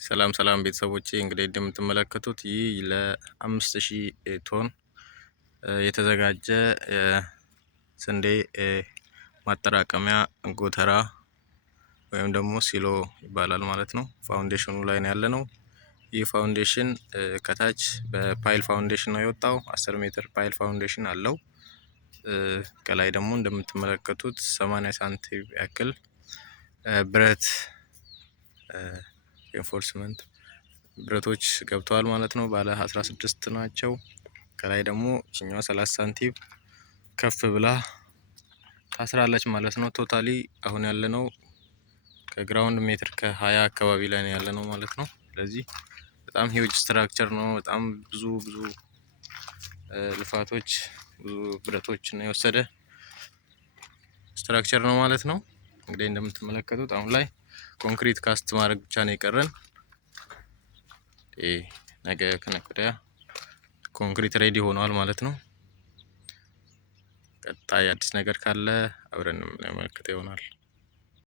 ሰላም ሰላም ቤተሰቦቼ እንግዲህ እንደምትመለከቱት ይህ ለ5000 ቶን የተዘጋጀ ስንዴ ማጠራቀሚያ ጎተራ ወይም ደግሞ ሲሎ ይባላል ማለት ነው። ፋውንዴሽኑ ላይ ነው ያለነው። ይህ ፋውንዴሽን ከታች በፓይል ፋውንዴሽን ነው የወጣው። 10 ሜትር ፓይል ፋውንዴሽን አለው። ከላይ ደግሞ እንደምትመለከቱት 80 ሳንቲም ያክል ብረት ኢንፎርስመንት ብረቶች ገብተዋል ማለት ነው። ባለ 16 ናቸው። ከላይ ደግሞ እቺኛዋ 30 ሳንቲም ከፍ ብላ ታስራለች ማለት ነው። ቶታሊ አሁን ያለነው ከግራውንድ ሜትር ከ20 አካባቢ ላይ ነው ያለነው ማለት ነው። ስለዚህ በጣም ሂውጅ ስትራክቸር ነው። በጣም ብዙ ልፋቶች ብዙ ብረቶችን የወሰደ ስትራክቸር ነው ማለት ነው። እንግዲህ እንደምትመለከቱት አሁን ላይ ኮንክሪት ካስት ማድረግ ብቻ ነው የቀረን። ነገ ከነገ ወዲያ ኮንክሪት ሬዲ ሆኗል ማለት ነው። ቀጣይ አዲስ ነገር ካለ አብረን የምንመለከተው ይሆናል።